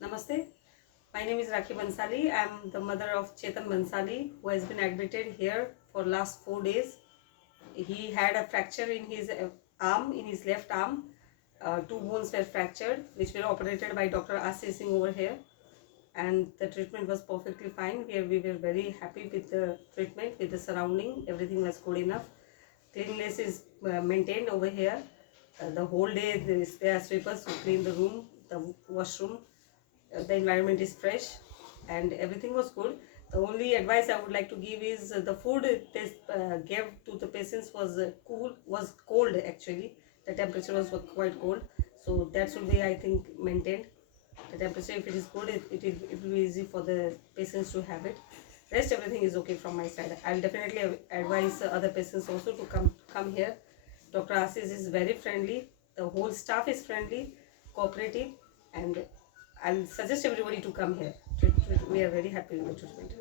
Namaste. My name is Chetan Bhansali. I am the mother of Chetan Bhansali, who has been admitted here for last 4 days. He had a fracture in his arm, in his left arm. Two bones were fractured, which were operated by Dr. Ashish Singh over here. And the treatment was perfectly fine. We were very happy with the treatment, with the surrounding. Everything was good enough. Cleanliness is maintained over here. The whole day there are sweepers to clean the room, the washroom. The environment is fresh and everything was good. The only advice I would like to give is the food they gave to the patients was cold actually. The temperature was quite cold, so that should be, I think, maintained. The temperature, if it is good, it will be easy for the patients to have it. Rest everything is okay from my side. I'll definitely advise other patients also to come here. Dr. Ashish is very friendly. The whole staff is friendly, cooperative, and I'll suggest everybody to come here. We are very happy with the treatment.